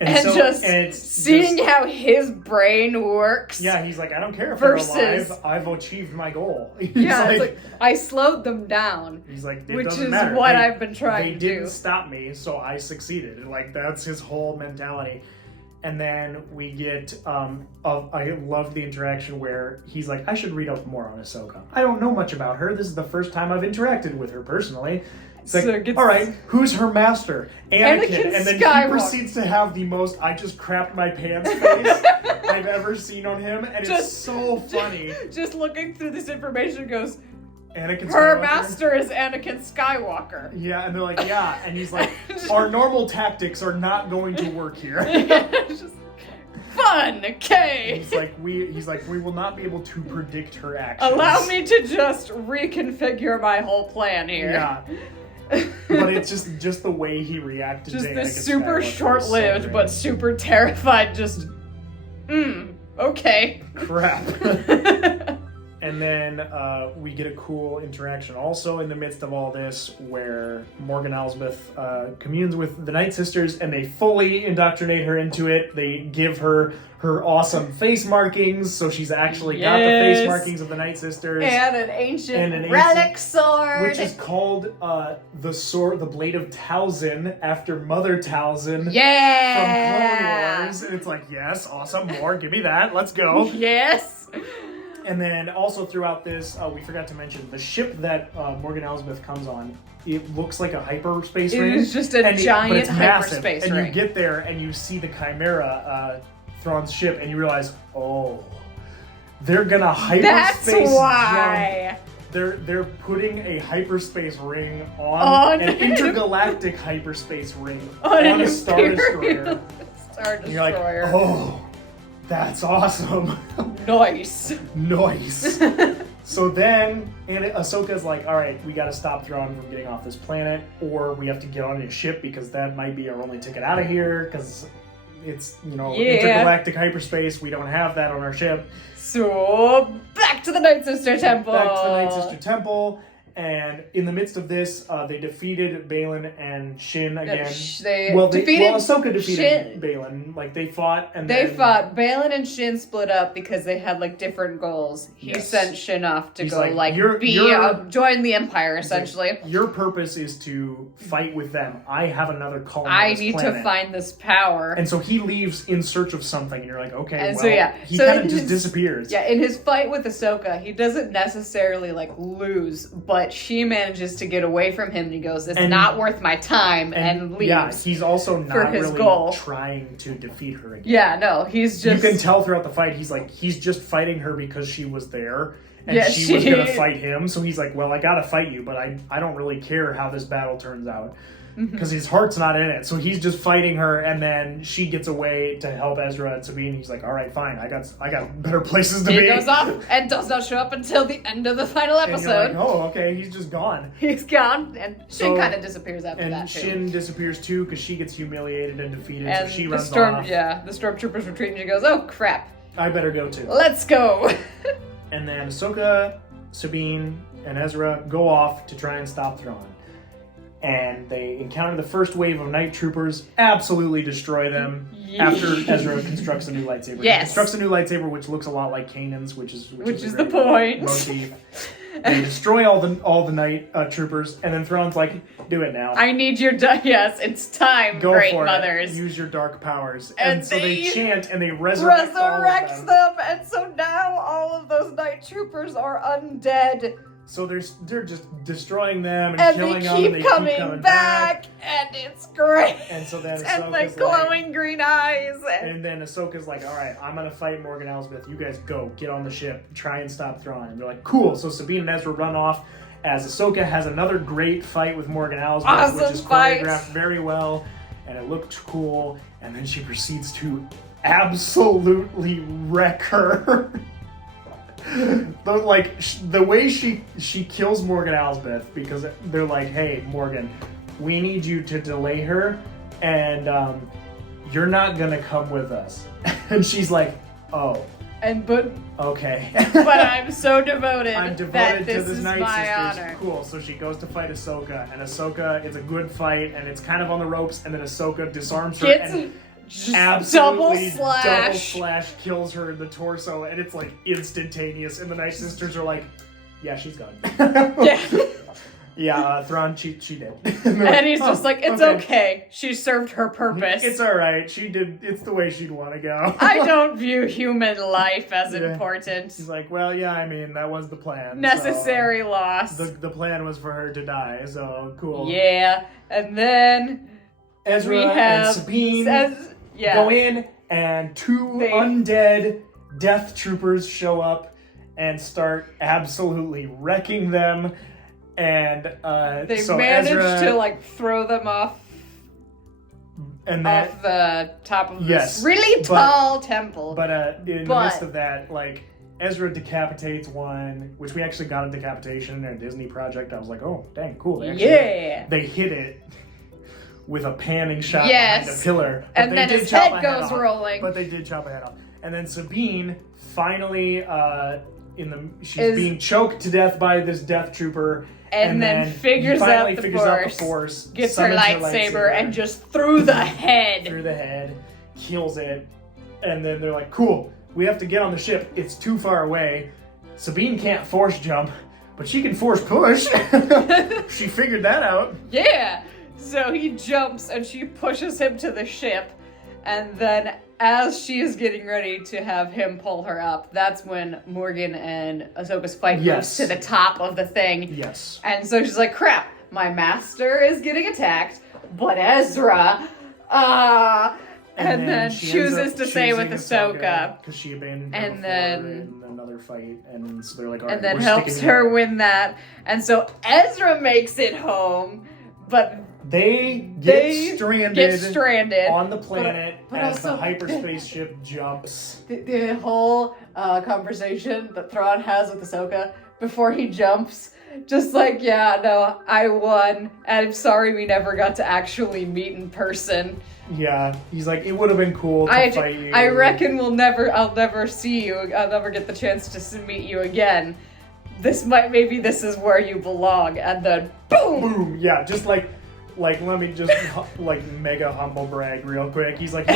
And seeing how his brain works. Yeah, he's like, I don't care if they're alive. I've achieved my goal. It's like, I slowed them down. He's like, which is what I've been trying to do. They didn't stop me, so I succeeded. And like, that's his whole mentality. And then we get, I love the interaction where he's like, I should read up more on Ahsoka. I don't know much about her. This is the first time I've interacted with her personally. It's like, all right, who's her master? Anakin. And then Skywalker. He proceeds to have the most I just crapped my pants face I've ever seen on him. And it's so funny. Just looking through this information goes, Anakin her Skywalker. Master is Anakin Skywalker. Yeah, and they're like, yeah. And he's like, our normal tactics are not going to work here. Just fun, okay. He's like, we will not be able to predict her actions. Allow me to just reconfigure my whole plan here. Yeah. But it's just the way he reacted just to this super short-lived so but super terrified just okay. Crap. And then we get a cool interaction also in the midst of all this where Morgan Elsbeth communes with the Night Sisters and they fully indoctrinate her into it. They give her awesome face markings, so she's actually got the face markings of the Night Sisters. And an ancient relic sword. Which is called the Blade of Talzin, after Mother Talzin. Yeah! From Clone Wars. And it's like, yes, awesome, more, give me that, let's go. Yes! And then also throughout this, we forgot to mention, the ship that Morgan Elsbeth comes on, it looks like a hyperspace ring. It is just a giant hyperspace ring. And you get there and you see the Chimera, Thrawn's ship, and you realize, oh, they're gonna hyperspace That's why. They're putting a hyperspace ring on an intergalactic hyperspace ring on a Star Destroyer. And you're like, oh, that's awesome. Nice. So then Ahsoka's like, all right, we got to stop Thrawn from getting off this planet, or we have to get on his ship because that might be our only ticket out of here because it's, intergalactic hyperspace. We don't have that on our ship. So back to the Night Sister Temple. And in the midst of this, they defeated Balin and Shin again. Ahsoka defeated Balin. Like, they fought and fought. Balin and Shin split up because they had, like, different goals. He sent Shin off to join the Empire, essentially. Like, your purpose is to fight with them. I have another calling. I need to find this power. And so he leaves in search of something, and you're like, okay, he kind of just disappears. Yeah, in his fight with Ahsoka, he doesn't necessarily, like, lose, but she manages to get away from him and he goes, it's not worth my time, and leaves. Yeah, he's also not really trying to defeat her again. Yeah, no, he's just... You can tell throughout the fight, he's just fighting her because she was there, and she was going to fight him, so he's like, well, I gotta fight you, but I don't really care how this battle turns out. Because his heart's not in it, so he's just fighting her, and then she gets away to help Ezra and Sabine. He's like, "All right, fine, I got better places to be." He goes off and does not show up until the end of the final episode. And you're like, oh, okay, he's just gone. He's gone, and Shin kind of disappears after that too. And Shin disappears too because she gets humiliated and defeated, so she runs off. Yeah, the stormtroopers retreat, and she goes, "Oh crap, I better go too. Let's go." And then Ahsoka, Sabine, and Ezra go off to try and stop Thrawn. And they encounter the first wave of night troopers, absolutely destroy them after Ezra constructs a new lightsaber. Yes. He constructs a new lightsaber which looks a lot like Kanan's, which is the point. Motif. They destroy all the night troopers, and then Thrawn's like, do it now. I need your yes, it's time, Go great for mothers. Use your dark powers. And so they chant and they resurrect them. And so now all of those night troopers are undead. So they're just destroying them and killing them, and they keep coming back, and it's great. And so then and the glowing green eyes. And then Ahsoka's like, all right, I'm gonna fight Morgan Elsbeth. You guys go, get on the ship, try and stop Thrawn. And they're like, cool. So Sabine and Ezra run off as Ahsoka has another great fight with Morgan Elsbeth, which is choreographed very well, and it looked cool. And then she proceeds to absolutely wreck her. The way she kills Morgan Elsbeth, because they're like, hey, Morgan, we need you to delay her, and you're not gonna come with us. And she's like, oh. Okay. but I'm so devoted. I'm devoted that to this this is Night my Sisters. honor. Cool. So she goes to fight Ashoka, and Ahsoka, it's a good fight, and it's kind of on the ropes, and then Ahsoka disarms her and absolutely double slash kills her in the torso, and it's like instantaneous. And the Night Sisters are like, "Yeah, she's gone." Yeah. Yeah, Thrawn, she did. And he's just like, it's okay. She served her purpose. It's alright. She did. It's the way she'd want to go. I don't view human life as important. He's like, well, yeah, I mean, that was the plan. Necessary loss. The plan was for her to die, so cool. Yeah, and then Ezra we have and Sabine go in, and two undead death troopers show up and start absolutely wrecking them. And they managed to like throw them off off the top of this really tall temple. But in the midst of that, like Ezra decapitates one, which we actually got a decapitation in a Disney project. I was like, oh, dang, cool. They hit it with a panning shot behind a pillar. And then his head goes rolling. But they did chop a head off. And then Sabine finally she's being choked to death by this death trooper. And then figures out the force, gets her lightsaber, and just through the head. Kills it. And then they're like, cool, we have to get on the ship. It's too far away. Sabine can't force jump, but she can force push. She figured that out. Yeah. So he jumps and she pushes him to the ship. And then as she is getting ready to have him pull her up, that's when Morgan and Ahsoka's fight moves to the top of the thing. Yes. And so she's like, crap, my master is getting attacked, but Ezra, and then chooses to stay with Ahsoka. Because she abandoned her in another fight. And so they're like, all right, and then helps her win that. And so Ezra makes it home, but They get stranded on the planet but as also the hyperspace ship jumps. The whole conversation that Thrawn has with Ahsoka before he jumps, just like, yeah, no, I won, and I'm sorry we never got to actually meet in person. Yeah, he's like, it would have been cool to fight you. I reckon I'll never see you. I'll never get the chance to meet you again. Maybe this is where you belong, and then boom! Boom! Yeah, just like let me just mega humble brag real quick. He's like,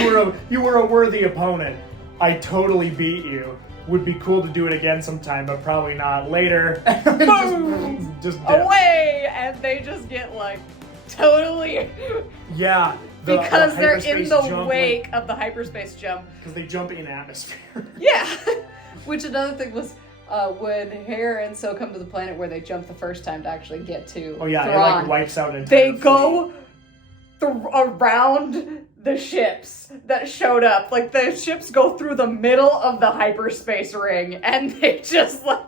you were a worthy opponent. I totally beat you. Would be cool to do it again sometime, but probably not later. Boom! just away, and they just get like totally. Yeah. Because they're in the wake of the hyperspace jump. Because they jump in atmosphere. Yeah. Which another thing was when Hera and So come to the planet where they jump the first time to actually get to Thrawn, it like wipes out an entire They go around the ships that showed up. Like the ships go through the middle of the hyperspace ring and they just like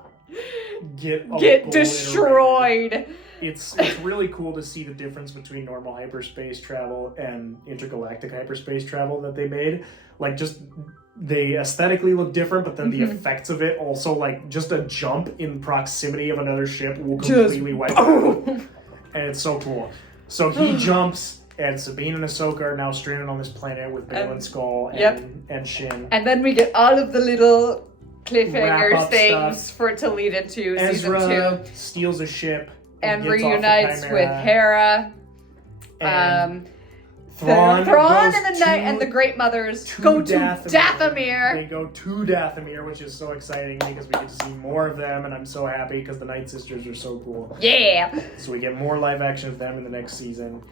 get destroyed. It's really cool to see the difference between normal hyperspace travel and intergalactic hyperspace travel that they made. Like, just, they aesthetically look different, but then the effects of it also, like, just a jump in proximity of another ship will completely wipe it out. And it's so cool. So he jumps, and Sabine and Ahsoka are now stranded on this planet with Baylan Skull and Shin. And then we get all of the little cliffhanger things for it to lead into Ezra season 2. Steals a ship. And reunites with Hera. And Thrawn and the Great Mothers go to Dathomir. They go to Dathomir, which is so exciting because we get to see more of them, and I'm so happy because the Night Sisters are so cool. Yeah! So we get more live action of them in the next season.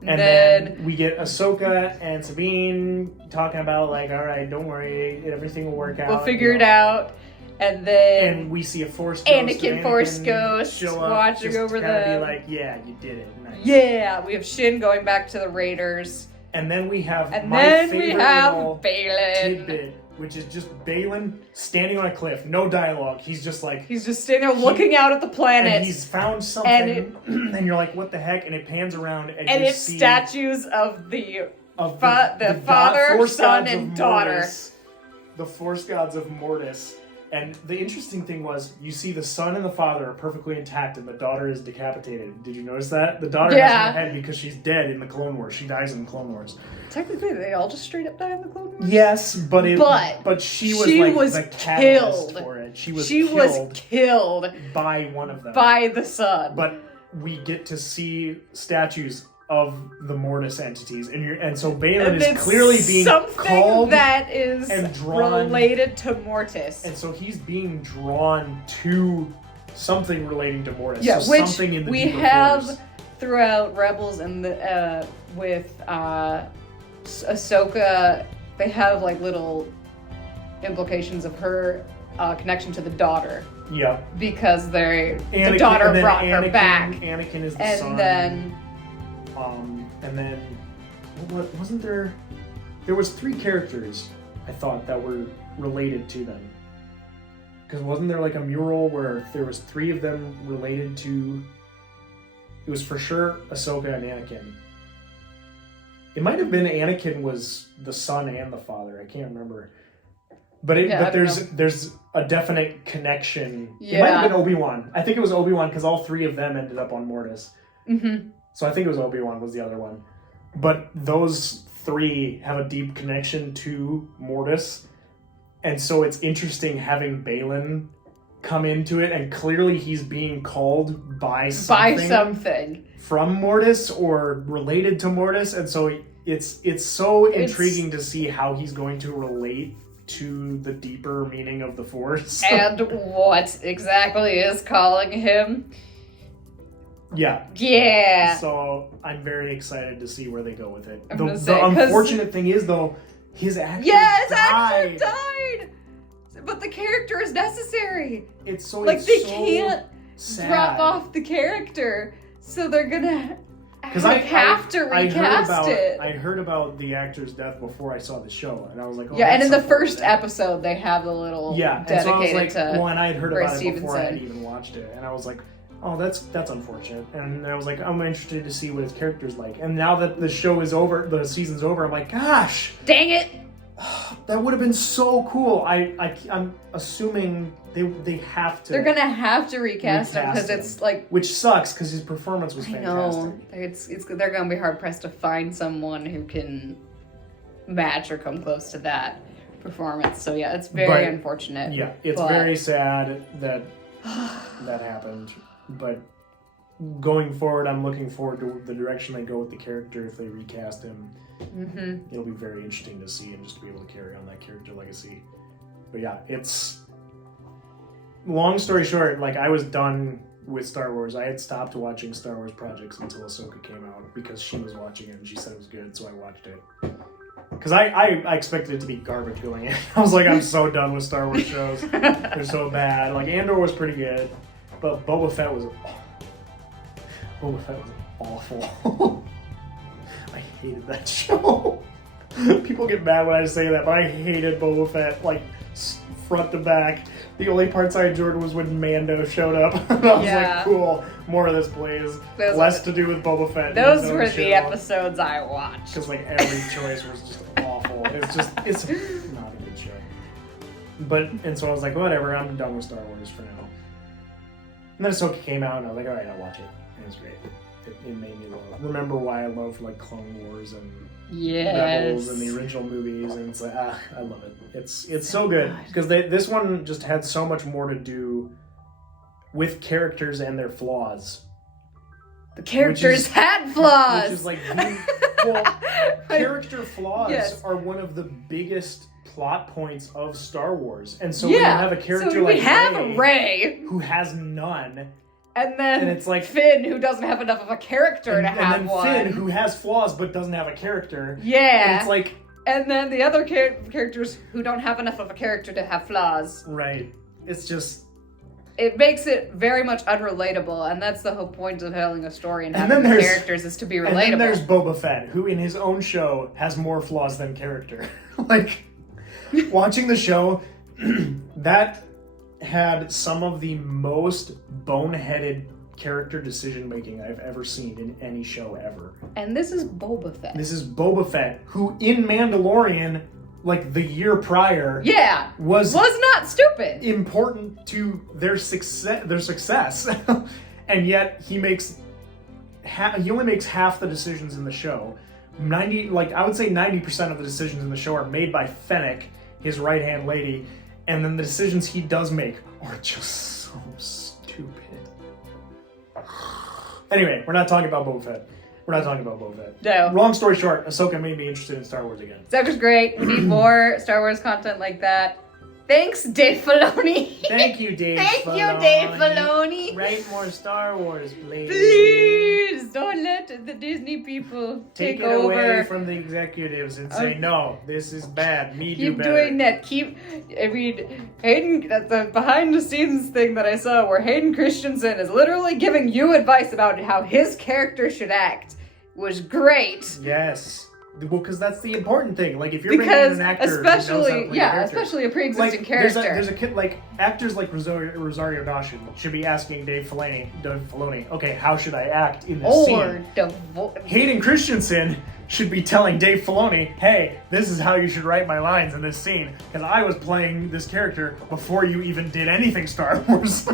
And then we get Ahsoka and Sabine talking about, like, all right, don't worry, everything will work out. We'll figure it out. And then we see a Force Ghost. Anakin Force Ghost watching over them. Be like, yeah, you did it. Nice. Yeah, we have Shin going back to the Raiders. And then we have my favorite little Baylan tidbit, which is just Baylan standing on a cliff, no dialogue. He's just standing there looking out at the planet. And he's found something, and you're like, what the heck? And it pans around, and you see statues of the father, son, and daughter. The Force gods of Mortis. And the interesting thing was, you see the son and the father are perfectly intact, and the daughter is decapitated. Did you notice that? The daughter has no head because she's dead in the Clone Wars. She dies in the Clone Wars. Technically, they all just straight up die in the Clone Wars? Yes, but she was the catalyst for it. She was killed by one of them. By the son. But we get to see statues of the Mortis entities, and so Baylan is clearly being called that is and drawn, related to Mortis, and so he's being drawn to something relating to Mortis. Yeah, so which something in the we have throughout Rebels and with Ahsoka. They have like little implications of her connection to the daughter. Yeah, because the daughter brought her back. Anakin is the son. And then, what wasn't there? There was 3 characters I thought that were related to them. Because wasn't there like a mural where there was 3 of them related to? It was for sure Ahsoka and Anakin. It might have been Anakin was the son and the father. I can't remember. But there's a definite connection. Yeah. It might have been Obi-Wan. I think it was Obi-Wan because all 3 of them ended up on Mortis. Mm-hmm. So I think it was Obi-Wan was the other one. But those 3 have a deep connection to Mortis. And so it's interesting having Baylan come into it, and clearly he's being called by something. From Mortis or related to Mortis. And so it's so intriguing to see how he's going to relate to the deeper meaning of the Force. And what exactly is calling him. Yeah. So I'm very excited to see where they go with it. The unfortunate thing is, though, his actor actor died! But the character is necessary. It's so they can't sad. Drop off the character, so they're gonna have to recast it. I heard about the actor's death before I saw the show, and I was like, oh, and in the first episode, they have the little dedicated and so I was like, to and I had heard Bryce about it Stevenson. before I had even watched it, and I was like, oh, that's unfortunate. And I was like, I'm interested to see what his character's like. And now that the show is over, the season's over, I'm like, gosh, dang it, that would have been so cool. I'm assuming they have to. They're gonna have to recast him because it's like, which sucks because his performance was fantastic. Know they're gonna be hard pressed to find someone who can match or come close to that performance. So yeah, it's very unfortunate. Yeah, it's very sad that that happened. But going forward, I'm looking forward to the direction they go with the character if they recast him. Mm-hmm. It'll be very interesting to see and just to be able to carry on that character legacy. But yeah, it's... Long story short, I was done with Star Wars. I had stopped watching Star Wars projects until Ahsoka came out because she was watching it and she said it was good, so I watched it. Because I expected it to be garbage going in. I was like, I'm so done with Star Wars shows. They're so bad. Andor was pretty good, but Boba Fett was awful. I hated that show. People get mad when I say that, but I hated Boba Fett, front to back. The only parts I enjoyed was when Mando showed up. And I was like, cool, more of this, please. Less to do with Boba Fett. Those were the episodes I watched. Because every choice was just awful. It's not a good show. And so I was like, whatever, I'm done with Star Wars for now. And then Ahsoka came out and I was like, alright, I'll watch it. And it was great. It made me remember why I love Clone Wars and Rebels and the original movies, and it's like, I love it. It's so good because this one just had so much more to do with characters and their flaws. The characters had flaws, which is character flaws are one of the biggest plot points of Star Wars, and so when you have a character Rey who has none. And then it's like Finn, who doesn't have enough of a character to have one. And then Finn, who has flaws but doesn't have a character. Yeah. And it's and then the other characters who don't have enough of a character to have flaws. Right. It's just... It makes it very much unrelatable, and that's the whole point of telling a story and having the characters is to be relatable. And then there's Boba Fett, who in his own show has more flaws than character. Watching the show, that... had some of the most boneheaded character decision making I've ever seen in any show ever. And this is Boba Fett. This is Boba Fett, who in Mandalorian like the year prior, was not stupid, important to their success, and yet he only makes half the decisions in the show. I would say 90% of the decisions in the show are made by Fennec, his right-hand lady, and then the decisions he does make are just so stupid. Anyway, we're not talking about Boba Fett. No. Long story short, Ahsoka made me interested in Star Wars again. Ahsoka's great. We need more Star Wars content like that. Thanks, Dave Filoni. Thank you, Dave Thank you, Dave Filoni. Write more Star Wars, please. Please don't let the Disney people take it over. Away from the executives and say, no, this is bad. Me do better. Keep doing that. Hayden, that's the behind the scenes thing that I saw where Hayden Christensen is literally giving you advice about how his character should act was great. Yes. Well, because that's the important thing. Like, if you're bringing in an actor especially a pre-existing character. There's a kid, like, actors like Rosario Dawson should be asking Dave Filoni, okay, how should I act in this scene? Hayden Christensen should be telling Dave Filoni, hey, this is how you should write my lines in this scene, because I was playing this character before you even did anything Star Wars.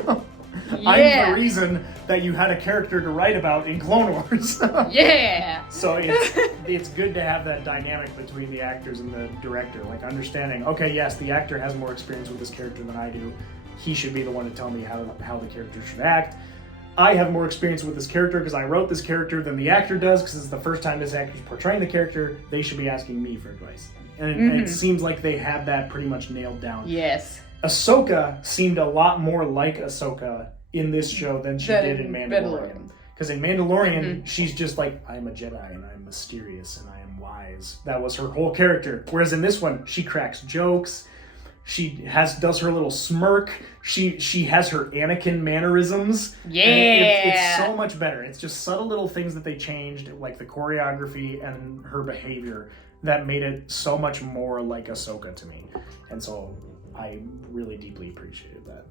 I'm the reason that you had a character to write about in Clone Wars. So it's good to have that dynamic between the actors and the director, like understanding, okay, yes, the actor has more experience with this character than I do. He should be the one to tell me how the character should act. I have more experience with this character because I wrote this character than the actor does, because it's the first time this actor is portraying the character. They should be asking me for advice. And it seems like they had that pretty much nailed down. Yes. Ahsoka seemed a lot more like Ahsoka in this show than she did in Mandalorian. Because in Mandalorian, she's just like, I'm a Jedi and I'm mysterious and I am wise. That was her whole character. Whereas in this one, she cracks jokes. She does her little smirk. She has her Anakin mannerisms. Yeah. It's so much better. It's just subtle little things that they changed, like the choreography and her behavior, that made it so much more like Ahsoka to me. And so I really deeply appreciated that.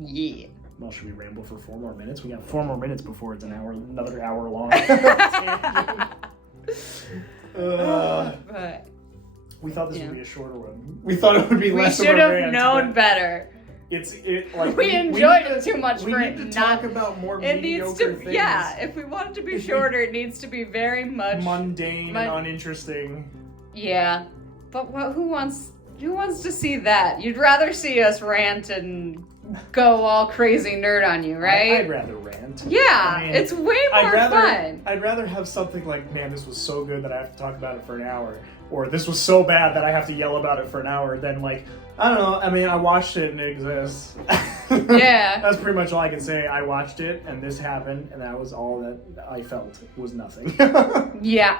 Yeah. Well, should we ramble for 4 more minutes? We got 4 more minutes before it's another hour long. We thought this would be a shorter one. We thought it would be less of a rant. We should have known better. We enjoyed it too much for it. We need to talk about more mediocre things. Yeah, if we want it to be shorter, it needs to be very much mundane and uninteresting. Yeah, but who wants to see that? You'd rather see us rant and go all crazy nerd on you, right? I'd rather rant. Yeah, it's way more fun. I'd rather have something like, man, this was so good that I have to talk about it for an hour, or this was so bad that I have to yell about it for an hour, than like, I don't know, I mean, I watched it and it exists. Yeah. That's pretty much all I can say. I watched it and this happened, and that was all that I felt. It was nothing. Yeah.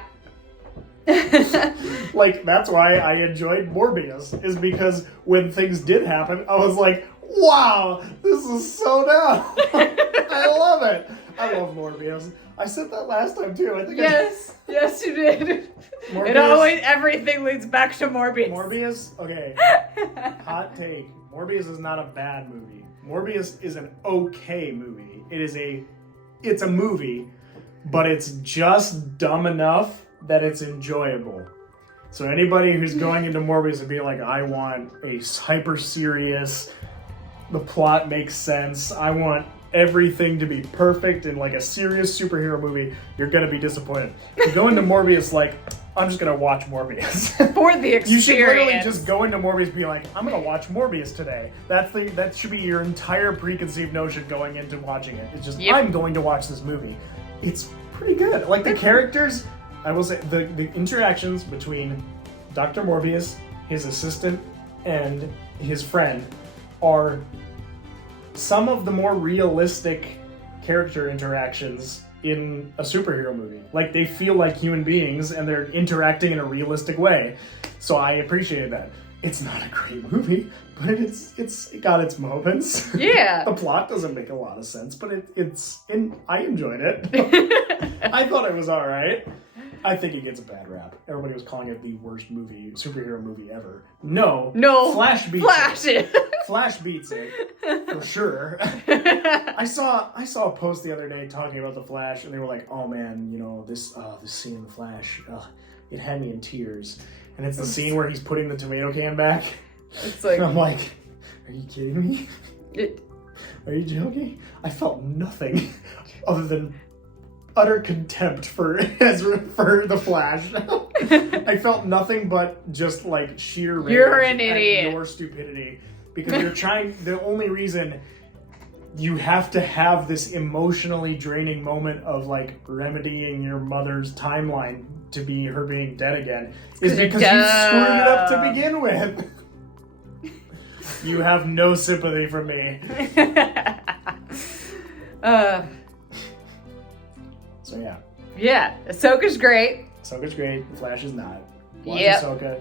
Like, that's why I enjoyed Morbius, is because when things did happen, I was like, wow, this is so dumb. I love it. I love Morbius. I said that last time too. I think. Yes, you did. Morbius, everything leads back to Morbius. Morbius, okay. Hot take. Morbius is not a bad movie. Morbius is an okay movie. It's a movie, but it's just dumb enough that it's enjoyable. So anybody who's going into Morbius and being like, I want a hyper serious, the plot makes sense, I want everything to be perfect in like a serious superhero movie, you're gonna be disappointed. If you go into Morbius like, I'm just gonna watch Morbius. For the experience. You should literally just go into Morbius and be like, I'm gonna watch Morbius today. That should be your entire preconceived notion going into watching it. It's just, I'm going to watch this movie. It's pretty good. Like, the characters, I will say, the interactions between Dr. Morbius, his assistant, and his friend are some of the more realistic character interactions in a superhero movie. Like, they feel like human beings and they're interacting in a realistic way. So I appreciated that. It's not a great movie, but it got its moments. Yeah. The plot doesn't make a lot of sense, but I enjoyed it. I thought it was alright. I think it gets a bad rap. Everybody was calling it the worst superhero movie ever. No. Flash beats it. Flash beats it, for sure. I saw a post the other day talking about the Flash, and they were like, "Oh man, this scene in the Flash, it had me in tears. And it's the scene where he's putting the tomato can back. It's like... And I'm like, are you kidding me? Are you joking? I felt nothing other than utter contempt for the Flash. I felt nothing but just like sheer rage. You're an idiot. At your stupidity. Because you're trying, the only reason you have to have this emotionally draining moment of like remedying your mother's timeline to be her being dead again is because you screwed it up to begin with. You have no sympathy from me. So yeah. Yeah, Ahsoka's great. Ahsoka's great. The Flash is not. Watch Ahsoka.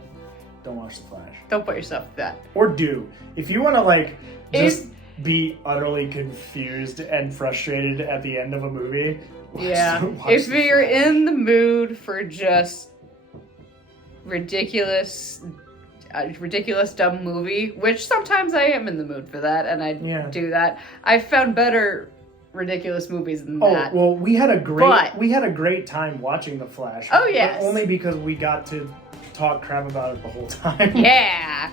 Don't watch The Flash. Don't put yourself through that. Or do. If you want to like just be utterly confused and frustrated at the end of a movie. If you're in the mood for just ridiculous dumb movie, which sometimes I am in the mood for that, and I do that. I've found better ridiculous movies than that. Oh, well, we had a great time watching The Flash. Oh, yes. But only because we got to talk crap about it the whole time. Yeah.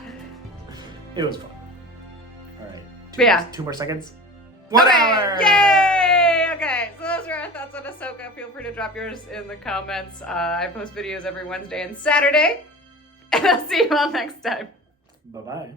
It was fun. All right. 2 more seconds. 1 hour. Yay! Okay, so those are our thoughts on Ahsoka. Feel free to drop yours in the comments. I post videos every Wednesday and Saturday. And I'll see you all next time. Bye-bye.